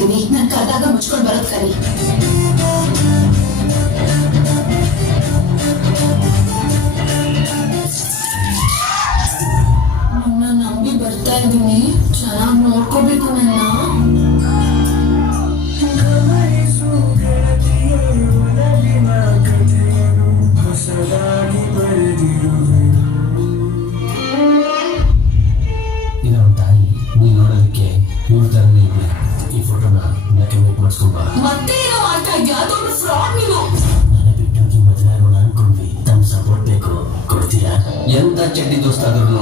ಕಾಯ್ತಿದೀನಿ. ನನ್ ಕರ್ದಾಗ ಮುಚ್ಕೊಂಡ್ ಬರೋದ್ ಕರಿ. ನನ್ನ ನಂಬಿ ಬರ್ತಾ ಇದೀನಿ, ಚೆನ್ನಾಗ್ ನೋಡ್ಕೋಬೇಕು ನನ್ನ. ಇವ್ರ ತರನೇ ಇದೆ. ಈ ಫೋಟೋನ ಬ್ಲಾಕ್ ಅಂಡ್ ವೈಟ್ ಮಾಡಿಸ್ಕೊಂಬ. ಮತ್ತೆ ಏನೋ ಮಾಡ್ತಾ ಇದ್ಯಾ? ಅದೊಂದು ಫ್ರಾಡ್ ನೀವು. ನನ್ನ ಬಿಟ್ಟು ಮದುವೆ ಆಗೋಣ ಅನ್ಕೊಂಡ್ವಿ. ತಮ್ಮ ಸಪೋರ್ಟ್ ಬೇಕು, ಕೊಡ್ತೀರಾ? ಎಂತ ಚಡ್ಡಿ ದೋಸ್ತ ಆದ್ರೂ